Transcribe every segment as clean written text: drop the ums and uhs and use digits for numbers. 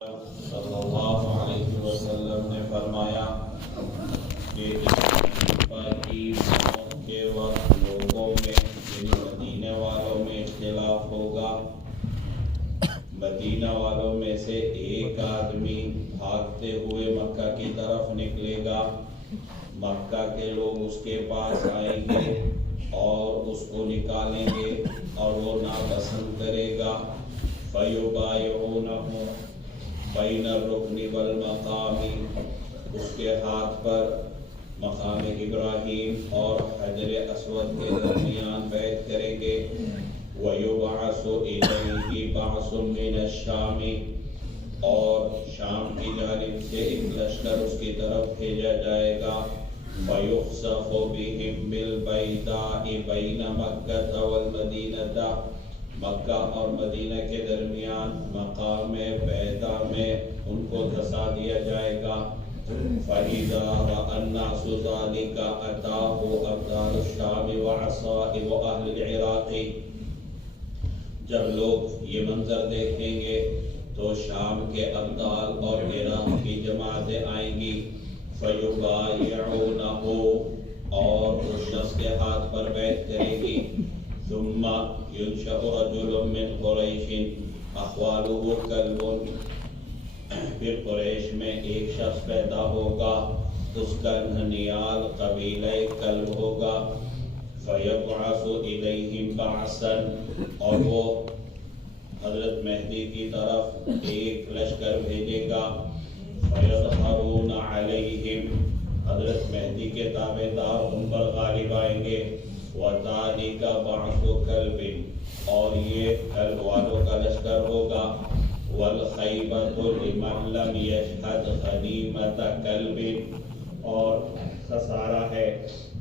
صلی اللہ علیہ وسلم نے فرمایا کہ کی موت کے وقت لوگوں میں یعنی مدینہ والوں میں اختلاف ہوگا۔ مدینہ والوں میں سے ایک آدمی بھاگتے ہوئے مکہ کی طرف نکلے گا، مکہ کے لوگ اس کے پاس آئیں گے اور اس کو نکالیں گے اور وہ ناپسند کرے گا۔ فَيُبَايِعُونَهُ بین الرکن والمقام، اس کے ہاتھ پر مقام ابراہیم اور حجر اسود کے درمیان بیعت کریں گے۔ وَيُبْعَثُ إِلَيْهِ بَعْثٌ مِّنَ الشَّامِ، اور شام کی جانب سے ایک لشکر اس کی طرف بھیجا جائے گا۔ وَيُخْسَفُ بِهِمْ بِالْبَيْدَاءِ بَيْنَ مَكَّةَ وَالْمَدِينَةِ، مکہ اور مدینہ کے درمیان مقام بیدا میں ان کو دھسا دیا جائے گا۔ فَإِذَا رَأَى النَّاسُ ذَلِكَ أَتَاهُ أَبْدَالُ الشَّامِ وَعَصَائِبُ أَهْلِ الْعِرَاقِ، جب لوگ یہ منظر دیکھیں گے تو شام کے ابدال اور عراق کی جماعتیں آئیں گی۔ فَيُبَايِعُونَهُ، اور اس شخص کے ہاتھ پر بیعت کرے گی۔ ثم ينشأ رجل من قریش اخوالہ کلب، پھر قریش میں ایک شخص پیدا ہوگا، اس کا ننیال قبیلہ کلب ہوگا۔ فیبعث الیہم بعثا، اور وہ حضرت مہدی کی طرف ایک لشکر بھیجے گا۔ فیظہرون علیہم، حضرت مہدی کے تابعدار ان پر غالب آئیں گے۔ وَذَلِكَ بَعْثُ كَلْبٍ، اور یہ کلب والوں کا لشکر ہوگا۔ وَالْخَيْبَةُ لِمَنْ لَمْ يَشْهَدْ غَنِيمَةَ كَلْبٍ، اور خسارہ ہے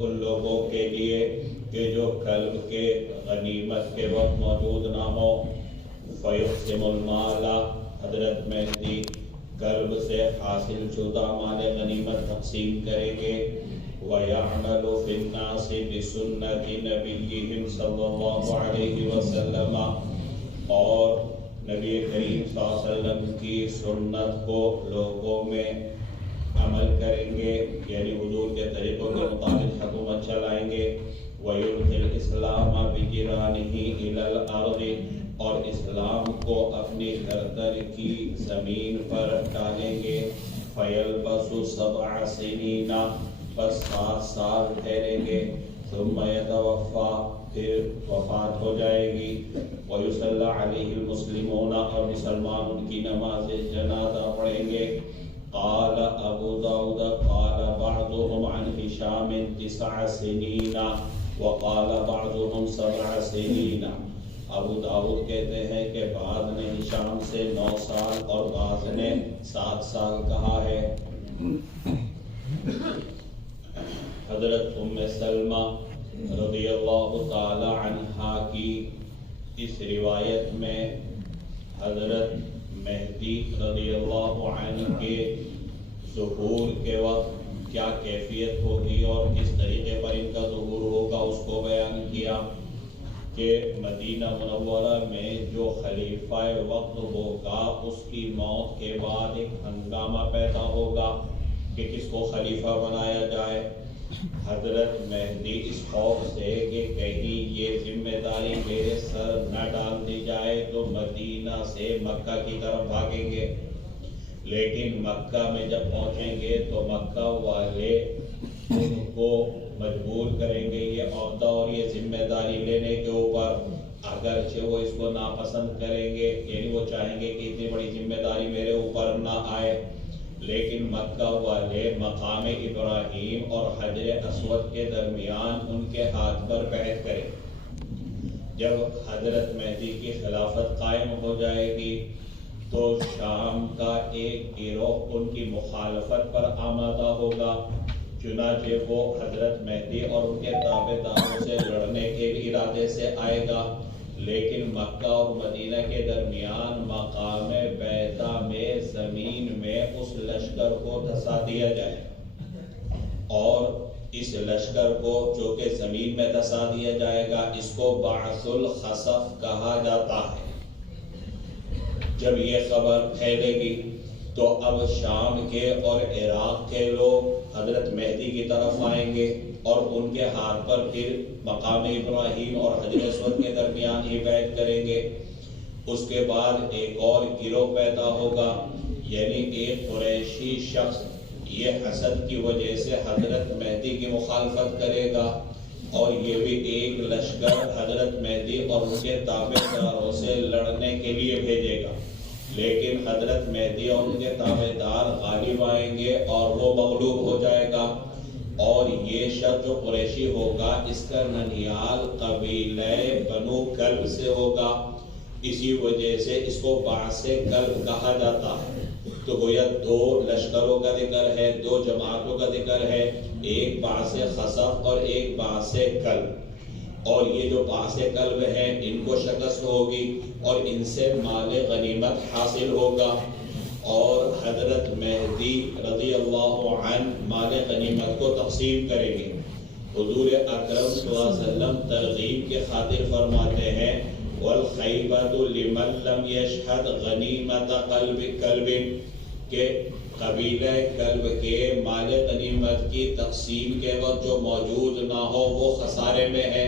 ان لوگوں کے لیے کہ جو کلب کے غنیمت کے وقت موجود نہ ہو۔ فَيُقْسِمُ الْمَالَ، حضرت مہدی کلب سے حاصل شدہ مال غنیمت تقسیم کریں گے۔ وَيَعْمَلُ فِي النَّاسِ بِسُنَّةِ نَبِيِّهِمْ صلی اللہ علیہ وسلم، اور نبی کریم صلی اللہ علیہ وسلم کی سنت کو لوگوں میں عمل کریں گے، یعنی حضور کے طریقوں کے مطابق حکومت چلائیں گے۔ وَيُلْقِي الْإِسْلَامَ بِجِرَانِهِ إِلَى الْأَرْضِ، اور اسلام کو اپنی گردن کی زمین پر ڈالیں گے۔ فَيَلْبَسُ 7 سنین، بس 7 سال ٹھہریں گے۔ ثم يتوفى، پھر وفات ہو جائے گی۔ ويصلى عليه المسلمون، اور مسلمان ان کی نماز جنازہ پڑھیں گے۔ قال ابو داؤد قال بعضهم عن هشام 9 سنین وقال بعضهم 7 سنین، ابو داؤد کہتے ہیں کہ بعض نے ہشام سے 9 سال اور بعض نے 7 سال کہا ہے۔ حضرت ام سلمہ رضی اللہ تعالی عنہا کی اس روایت میں حضرت مہدی رضی اللہ عنہ کے ظہور کے وقت کیا کیفیت ہوگی اور کس طریقے پر ان کا ظہور ہوگا اس کو بیان کیا کہ مدینہ منورہ میں جو خلیفہ وقت ہوگا اس کی موت کے بعد ایک ہنگامہ پیدا ہوگا کہ کس کو خلیفہ بنایا جائے۔ حضرت مہدی اس خوف سے کہ کہیں یہ ذمہ داری میرے سر نہ ڈال دی جائے تو مدینہ سے مکہ کی طرف بھاگیں گے، لیکن مکہ میں جب پہنچیں گے تو مکہ والے ان کو مجبور کریں گے یہ عہدہ اور یہ ذمہ داری لینے کے اوپر، اگرچہ وہ اس کو ناپسند کریں گے، یعنی وہ چاہیں گے کہ اتنی بڑی ذمہ داری میرے اوپر نہ آئے، لیکن مکہ والے مقام ابراہیم اور حجر اسود کے درمیان ان کے ہاتھ پر بیعت کریں۔ جب حضرت مہدی کی خلافت قائم ہو جائے گی تو شام کا ایک گروہ ان کی مخالفت پر آمادہ ہوگا، چنانچہ وہ حضرت مہدی اور ان کے تابعداروں سے لڑنے کے ارادے سے آئے گا، لیکن مکہ اور مدینہ کے درمیان مقام بیدا میں زمین میں اس لشکر کو دھسا دیا جائے، اور اس لشکر کو جو کہ زمین میں دھسا دیا جائے گا اس کو بعث الخسف کہا جاتا ہے۔ جب یہ خبر پھیلے گی تو اب شام کے اور عراق کے لوگ حضرت مہدی کی طرف آئیں گے اور ان کے ہاتھ پر پھر مقام ابراہیم اور حجر اسود کے درمیان ہی بیعت کریں گے۔ اس کے بعد ایک اور گروہ پیدا ہوگا، یعنی ایک قریشی شخص یہ حسد کی وجہ سے حضرت مہدی کی مخالفت کرے گا اور یہ بھی ایک لشکر حضرت مہدی اور ان کے تابعداروں سے لڑنے کے لیے بھیجے گا، لیکن حضرت مہدی اور ان کے تابعدار غالب آئیں گے اور وہ مغلوب ہو جائے گا، اور یہ شخص جو قریشی ہوگا اس کا ننیال قبیلہ بنو کلب سے ہوگا، اسی وجہ سے اس کو بعث کلب کہا جاتا ہے۔ تو گویا دو لشکروں کا ذکر ہے، دو جماعتوں کا ذکر ہے، ایک بعث خصف اور ایک بعث کلب، اور یہ جو بعث کلب ہیں ان کو شکست ہوگی اور ان سے مال غنیمت حاصل ہوگا، اور حضرت مہدی رضی اللہ عنہ مال غنیمت کو تقسیم کریں گے۔ حضور اکرم صلی اللہ علیہ وسلم ترغیب کے خاطر فرماتے ہیں وَالْخَيْبَةُ لِمَنْ لَمْ يَشْهَدْ غَنِيمَةَ قَلْبٍ، کہ قبیلہ کلب کے مال غنیمت کی تقسیم کے وقت جو موجود نہ ہو وہ خسارے میں ہے۔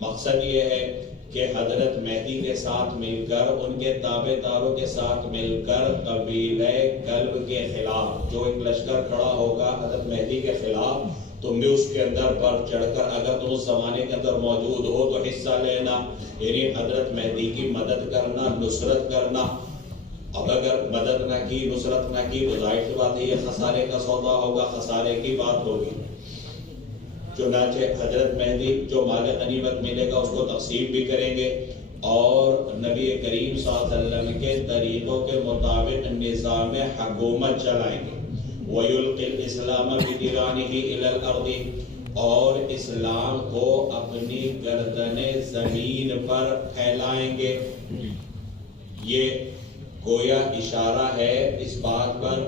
مقصد یہ ہے کہ حضرت مہدی کے ساتھ مل کر ان کے تابعداروں کے ساتھ مل کر قبیلہ کلب کے خلاف جو ایک لشکر کھڑا ہوگا حضرت مہدی کے خلاف، تم بھی اس کے اندر بڑھ چڑھ کر اگر تم اس زمانے کے اندر موجود ہو تو حصہ لینا، یعنی حضرت مہدی کی مدد کرنا، نصرت کرنا۔ اب اگر مدد نہ کی، نصرت نہ کی تو ظاہر سی بات ہے یہ خسارے کا سودا ہوگا، خسارے کی بات ہوگی۔ چنانچہ حضرت مہدی جو مال غنیمت ملے گا اس کو تقسیم بھی کریں گے اور نبی کریم صلی اللہ علیہ وسلم کے طریقوں کے مطابق نظام حکومت چلائیں گے۔ وَيُلْقِ الْإِسْلَامَ بِدِرَانِهِ إِلَى الْأَرْضِ، اور اسلام کو اپنی گردن زمین پر پھیلائیں گے۔ یہ گویا اشارہ ہے اس بات پر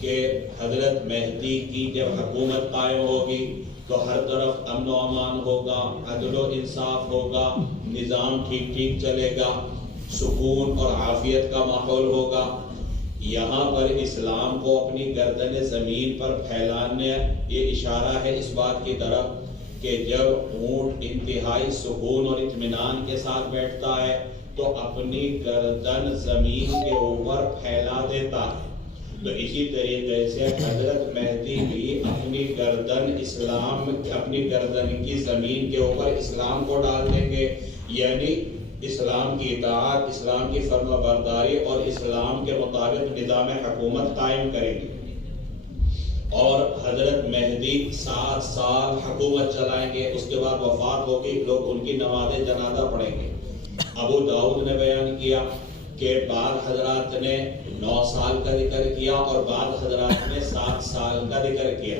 کہ حضرت مہدی کی جب حکومت قائم ہوگی تو ہر طرف امن و امان ہوگا، عدل و انصاف ہوگا، نظام ٹھیک ٹھیک چلے گا، سکون اور عافیت کا ماحول ہوگا۔ یہاں پر اسلام کو اپنی گردن زمین پر پھیلانے یہ اشارہ ہے اس بات کی طرف کہ جب اونٹ انتہائی سکون اور اطمینان کے ساتھ بیٹھتا ہے تو اپنی گردن زمین کے اوپر پھیلا دیتا ہے، تو اسی طریقے سے حضرت مہدی بھی اپنی گردن کی زمین کے اوپر اسلام کو ڈال دیں گے، یعنی اسلام کی اطاعت، اسلام کی فرما برداری اور اسلام کے مطابق نظام حکومت قائم کریں گے، اور حضرت مہدی 7 سال حکومت چلائیں گے۔ اس کے بعد وفات ہوگی، لوگ ان کی نماز جنازہ پڑھیں گے۔ ابو داؤد نے بیان کیا کہ بعض حضرات نے 9 سال کا ذکر کیا اور بعض حضرات نے 7 سال کا ذکر کیا،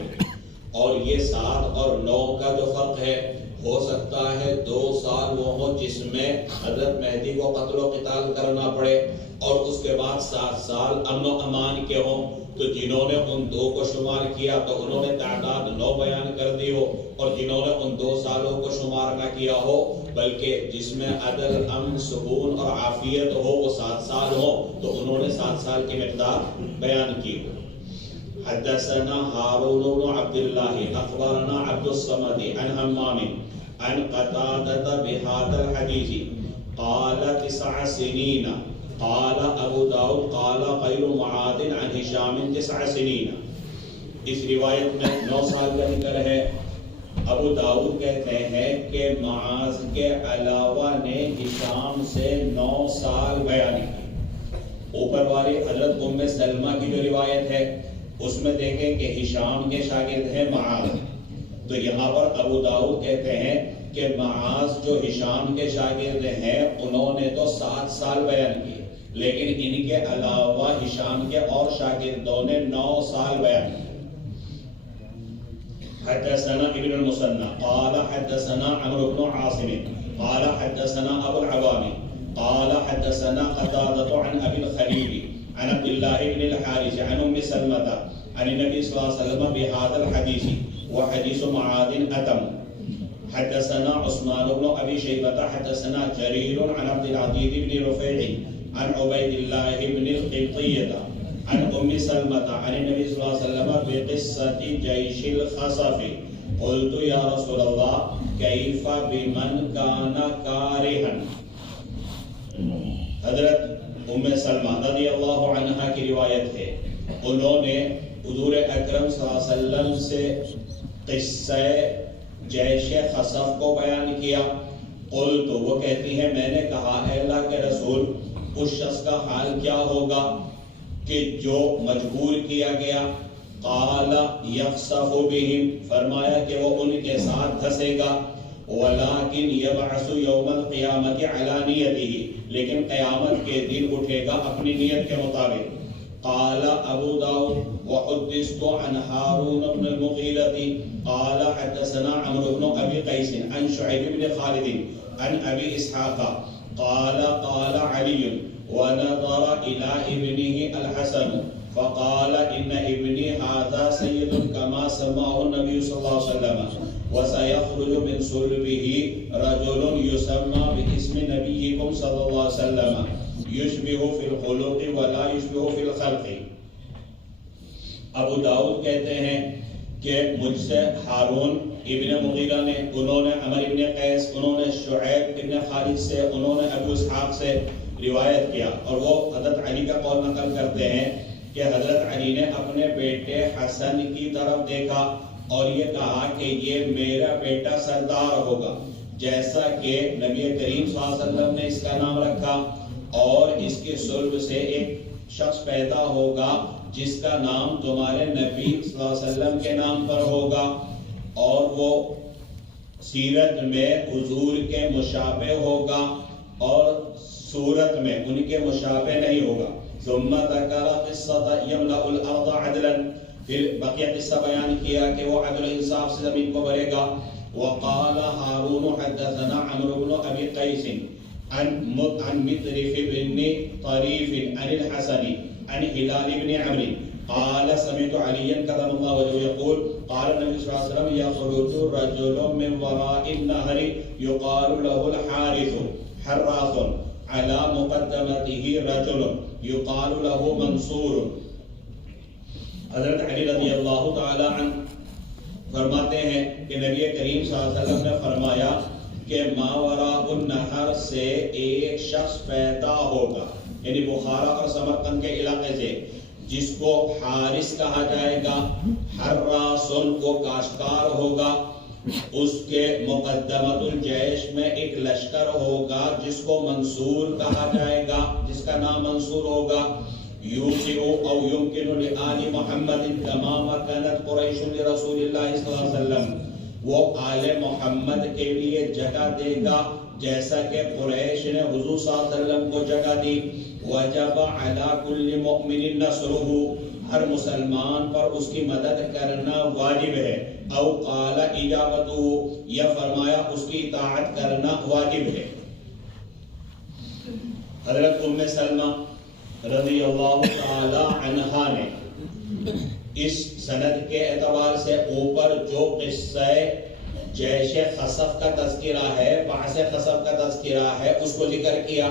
اور یہ 7 اور 9 کا جو فرق ہے ہو سکتا ہے 2 سال وہ ہو جس میں حضرت مہدی کو قتل و قتال کرنا پڑے اور اس کے بعد 7 سال امن و امان کے ہوں، تو جنہوں نے ان 2 کو شمار کیا تو انہوں نے تعداد 9 بیان کر دی ہو، اور جنہوں نے ان 2 سالوں کو شمار نہ کیا ہو بلکہ جس میں عدل، امن، سکون اور عافیت ہو وہ 7 سال ہو تو انہوں نے 7 سال کی مقدار بیان کی۔ حدثنا هارون بن عبد الله اخبرنا عبد الصمد عن همام عن قتادة بهذا الحديث قال 9 سنين، قال ابو داؤد قال غير معاذ عن هشام 9 سنين۔ اس روایت میں 9 سال کا ذکر ہے۔ ابو داؤد کہتے ہیں کہ معاذ کے علاوہ نے ہشام سے 9 سال بیان کی۔ اوپر والی حضرت ام سلمہ کی جو روایت ہے اس میں دیکھیں کہ ہشام کے شاگرد ہیں معاذ، تو یہاں پر ابو داؤد کہتے ہیں کہ معاذ جو ہشام کے شاگرد ہیں انہوں نے تو 7 سال بیان کیے، لیکن ان کے علاوہ ہشام کے اور شاگردوں نے 9 سال بیان کیے۔ حدثنا ابن المثنى قال حدثنا عمرو بن عاصم قال حدثنا ابو العوام قال حدثنا قتادة عن ابي الخليل عن عبد الله بن الحارث عن ام سلمة عن النبي صلى الله عليه وسلم بهذا الحديث وحديث معاذ أتم۔ حدثنا عثمان بن ابي شيبة حدثنا جرير عن عبد العزيز بن رفيع عن عبید اللہ بن القبطیہ عن ام سلمة عن النبي صلی اللہ علیہ وسلم بقصة جيش الخصف قلت یا رسول اللہ کیف بمن کان کارہا. حضرت ام سلمہ رضی اللہ عنہا کی روایت ہے، انہوں نے حضور اکرم صلی اللہ علیہ وسلم سے قصہ جیش خصف کو بیان کیا. قلت، وہ کہتی ہے میں نے کہا اے اللہ کے رسول اس شخص کا حال کیا ہوگا کہ جو مجبور کیا گیا؟ قال یخسف بہم، فرمایا کہ وہ ان کے ساتھ دھسے گا. ولیکن یبعث یوم القیامت علی نیتہ، لیکن قیامت کے دن اٹھے گا اپنی نیت کے مطابق. قال ابو داؤد وحدثت عن هارون بن المغيرة قال حدثنا عمرو بن ابي قيس عن شعيب بن خالد عن ابي اسحاق قال قال علي ونظر الى ابنه الحسن فقال ان ابني هذا سيد كما سماه النبي صلى الله عليه وسلم وسيخرج من صلبه رجل يسمى باسم نبيكم صلى الله عليه وسلم یشبہ فی الخلق ولا یشبہ فی الخلق. ابو داؤد کہتے ہیں کہ مجھ سے ہارون ابن مغیرہ نے، انہوں نے عمر ابن قیس، انہوں نے شعیب ابن خالد سے، انہوں نے ابو اسحاق سے روایت کیا، اور وہ حضرت علی کا قول نقل کرتے ہیں کہ حضرت علی نے اپنے بیٹے حسن کی طرف دیکھا اور یہ کہا کہ یہ میرا بیٹا سردار ہوگا، جیسا کہ نبی کریم صلی اللہ علیہ وسلم نے اس کا نام رکھا، اور اس کے صلب سے ایک شخص پیدا ہوگا جس کا نام تمہارے نبی صلی اللہ علیہ وسلم کے نام پر ہوگا، اور وہ سیرت میں حضور کے مشابہ ہوگا اور صورت میں ان کے مشابہ نہیں ہوگا. ثم ذکر قصۃ یملأ الارض عدلا، پھر بقیہ قصہ بیان کیا کہ وہ عدل انصاف سے زمین کو بھرے گا. وقال ہارون حدثنا عمرو بن ابی قیس عن مطرف بن طریف عن الحسن عن هلال بن عمرو قال سمعت عليا كرم الله وجهه يقول قال النبي صلى الله عليه وسلم يخرج رجل من وراء النهر يقال له الحارث حراث على مقدمته رجل يقال له منصور. حضرت علی رضی اللہ تعالی عنہ فرماتے ہیں کہ نبی کریم صلی اللہ علیہ وسلم نے فرمایا کہ ماوراء النہر سے ایک شخص پیدا ہوگا، یعنی بخارا اور سمرقند کے علاقے سے، جس کو حارث کہا جائے گا. حراسن کو کاشتکار ہوگا. اس کے مقدمت الجیش میں ایک لشکر ہوگا جس کو منصور کہا جائے گا، جس کا نام منصور ہوگا. یوسع او یمکن لآل محمد کما مکنت قریش لرسول اللہ صلی اللہ علیہ وسلم، وہ آل محمد کے لیے جگہ دے گا جیسا کہ قریش نے حضور صلی اللہ علیہ وسلم کو جگہ دی. وجب علی کل مؤمن نصرہ، ہر مسلمان پر اس کی مدد کرنا واجب ہے. او قال اجابتہ، یا فرمایا اس کی اطاعت کرنا واجب ہے. حضرت ام سلمہ رضی اللہ تعالی عنہا نے اس سند کے اعتبار سے اوپر جو قصہ جیش خصف کا تذکرہ ہے، بعث خصف کا تذکرہ ہے، اس کو ذکر کیا،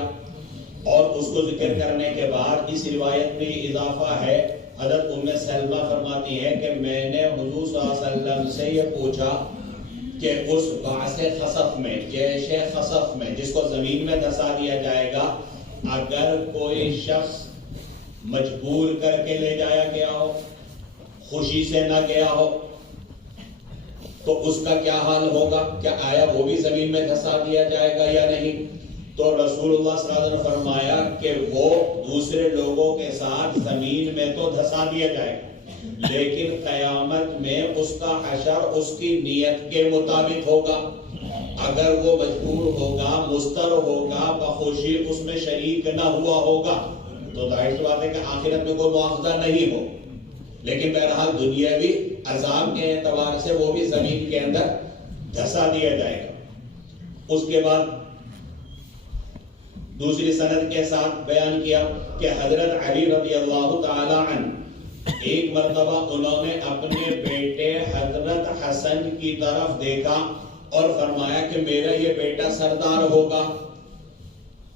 اور اس کو ذکر کرنے کے بعد اس روایت میں اضافہ ہے. حضرت ام سلمہ فرماتی ہے کہ میں نے حضور صلی اللہ علیہ وسلم سے یہ پوچھا کہ اس بعث خصف میں، جیش خصف میں، جس کو زمین میں دھسا دیا جائے گا، اگر کوئی شخص مجبور کر کے لے جایا گیا ہو، خوشی سے نہ گیا ہو، تو اس کا کیا حال ہوگا؟ کیا آیا وہ بھی زمین میں دھسا دیا جائے گا یا نہیں؟ تو رسول اللہ صلی اللہ علیہ وسلم نے فرمایا کہ وہ دوسرے لوگوں کے ساتھ زمین میں تو دھسا دیا جائے گا، لیکن قیامت میں اس کا حشر اس کی نیت کے مطابق ہوگا. اگر وہ مجبور ہوگا، مستر ہوگا، بخوشی اس میں شریک نہ ہوا ہوگا، تو ظاہر سی بات ہے کہ آخرت میں کوئی مواخذہ نہیں ہو، لیکن بہرحال دنیاوی عذاب کے اعتبار سے وہ بھی زمین کے اندر دھسا دیا جائے گا. اس کے بعد دوسری سند کے ساتھ بیان کیا کہ حضرت علی رضی اللہ تعالی عنہ ایک مرتبہ انہوں نے اپنے بیٹے حضرت حسن کی طرف دیکھا اور فرمایا کہ میرا یہ بیٹا سردار ہوگا.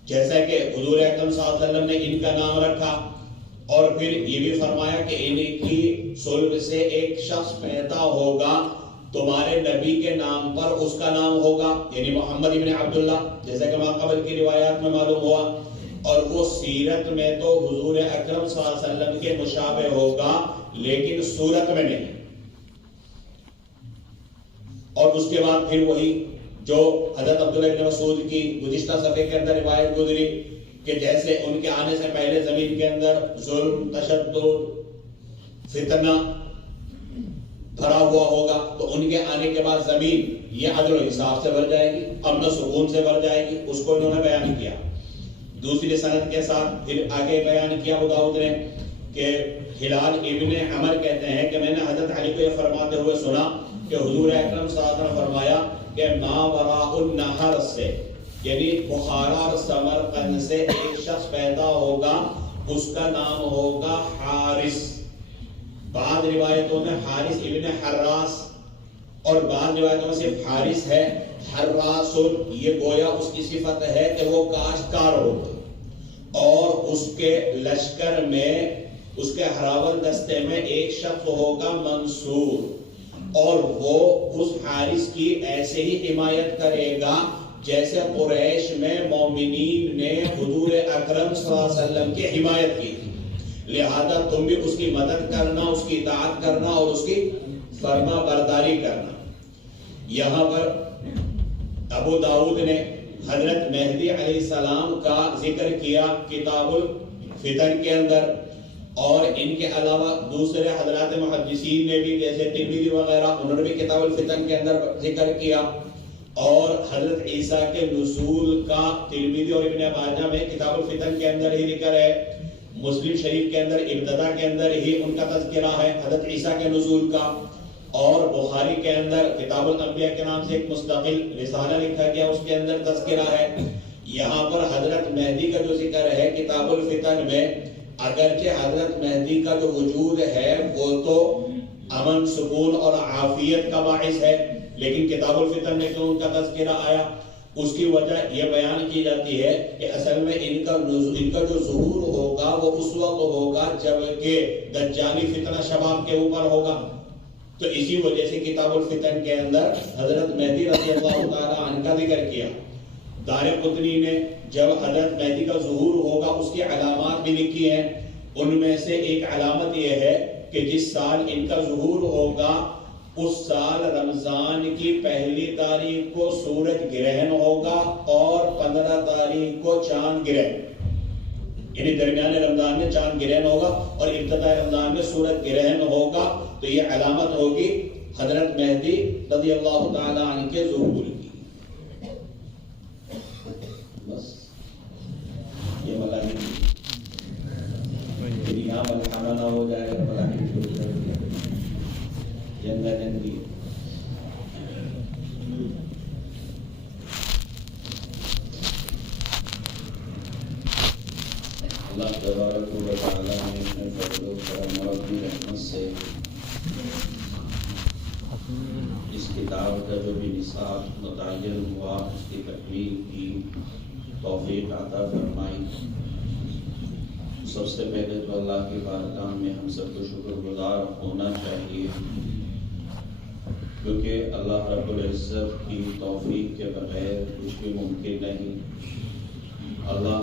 جیسا کہ حضور اکرم صلی اللہ علیہ وسلم نے ان کا نام رکھا، اور پھر یہ بھی فرمایا کہ ان کی صلب سے ایک شخص پیدا ہوگا تمہارے نبی کے نام پر اس کا نام ہوگا، یعنی محمد ابن عبداللہ، جیسا کہ قبل کی روایات میں معلوم ہوا، اور وہ سیرت میں تو حضور اکرم صلی اللہ علیہ وسلم کے مشابہ ہوگا لیکن صورت میں نہیں۔ اور اس کے بعد پھر وہی جو حضرت عبداللہ بن مسعود کی گزشتہ صفحے کے اندر روایت گزری کہ جیسے ان کے آنے سے پہلے زمین کے اندر ظلم، تشدد، فتنہ بھرا ہوا ہوگا، تو ان کے آنے کے بعد زمین یہ عدل و انصاف سے بھر جائے گی، امن و سکون سے بھر جائے گی، اس کو انہوں نے بیان کیا۔ دوسری سند کے ساتھ پھر آگے بیان کیا ابو داؤد نے کہ ہلال ابن عمر کہتے ہیں کہ میں نے حضرت علی کو یہ فرماتے ہوئے سنا کہ حضور اکرم صلی اللہ علیہ وسلم فرمایا کہ ما وراء النہر سے، یعنی بخارا اور سمرقند سے ایک شخص پیدا ہوگا، اس کا نام ہوگا حارث، بعض روایتوں میں حارث ابن حراس، اور بعض روایتوں میں صرف حارث ہے۔ حراس یہ گویا اس کی صفت ہے کہ وہ کاشتکار ہوگا، اور اس کے لشکر میں، اس کے ہراول دستے میں ایک شخص ہوگا منصور، اور وہ اس حارث کی ایسے ہی حمایت کرے گا جیسے قریش میں مومنین نے حضور اکرم صلی اللہ علیہ وسلم کی حمایت کی، لہذا تم بھی اس کی مدد کرنا، اس کی اطاعت کرنا اور اس کی فرما برداری کرنا۔ یہاں پر ابو داؤد نے حضرت مہدی علیہ السلام کا ذکر کیا کتاب الفتن کے اندر، اور ان کے علاوہ دوسرے حضرات محدثین نے بھی جیسے ترمذی وغیرہ انہوں نے بھی کتاب الفتن کے اندر ذکر کیا، اور حضرت عیسیٰ کے نزول کا ترمذی اور ابن ماجہ میں کتاب الفتن کے اندر ہی ذکر ہے، مسلم شریف کے اندر ابتدا کے اندر ہی ان کا تذکرہ ہے حضرت عیسیٰ کے نزول کا، اور بخاری کے اندر کتاب الانبیاء کے نام سے ایک مستقل رسالہ لکھا گیا، اس کے اندر تذکرہ ہے۔ یہاں پر حضرت مہدی کا جو ذکر ہے کتاب الفتن میں، اگرچہ حضرت مہدی کا جو وجود ہے وہ تو امن، سکون اور عافیت کا باعث ہے، لیکن کتاب الفتن میں کیوں ان کا تذکرہ آیا؟ اس کی وجہ یہ بیان کی جاتی ہے کہ اصل میں ان کا جو ظہور ہوگا وہ اس وقت ہوگا جبکہ دجالی فتنہ شباب کے اوپر ہوگا، تو اسی وجہ سے کتاب الفتن کے اندر حضرت مہدی رضی اللہ تعالی عنہ کا ذکر کیا۔ دارقطنی نے جب حضرت مہدی کا ظہور ہوگا اس کی علامات بھی لکھی ہیں، ان میں سے ایک علامت یہ ہے کہ جس سال ان کا ظہور ہوگا اس سال رمضان کی پہلی تاریخ کو سورج گرہن ہوگا اور 15 تاریخ کو چاند گرہن، یعنی درمیان رمضان میں چاند گرہن ہوگا اور ابتداء رمضان میں سورج گرہن ہوگا، تو یہ علامت ہوگی حضرت مہدی رضی اللہ تعالی عنہ کے ظہور کی۔ بس یہ ملاحظہ یہاں ملحانہ نہ ہو جائے گا، ملاحظہ جنگا جنگی۔ اللہ تبارک و تعالی نے اپنے فضل و کرم اور اپنی رحمت سے اس کتاب کا جو بھی نصاب متعین ہوا اس کی تکمیل کی توفیق عطا فرمائی۔ سب سے پہلے تو اللہ کی بارگاہ میں ہم سب کو شکر گزار ہونا چاہیے، کیونکہ اللہ رب العزت کی توفیق کے بغیر کچھ بھی ممکن نہیں۔ اللہ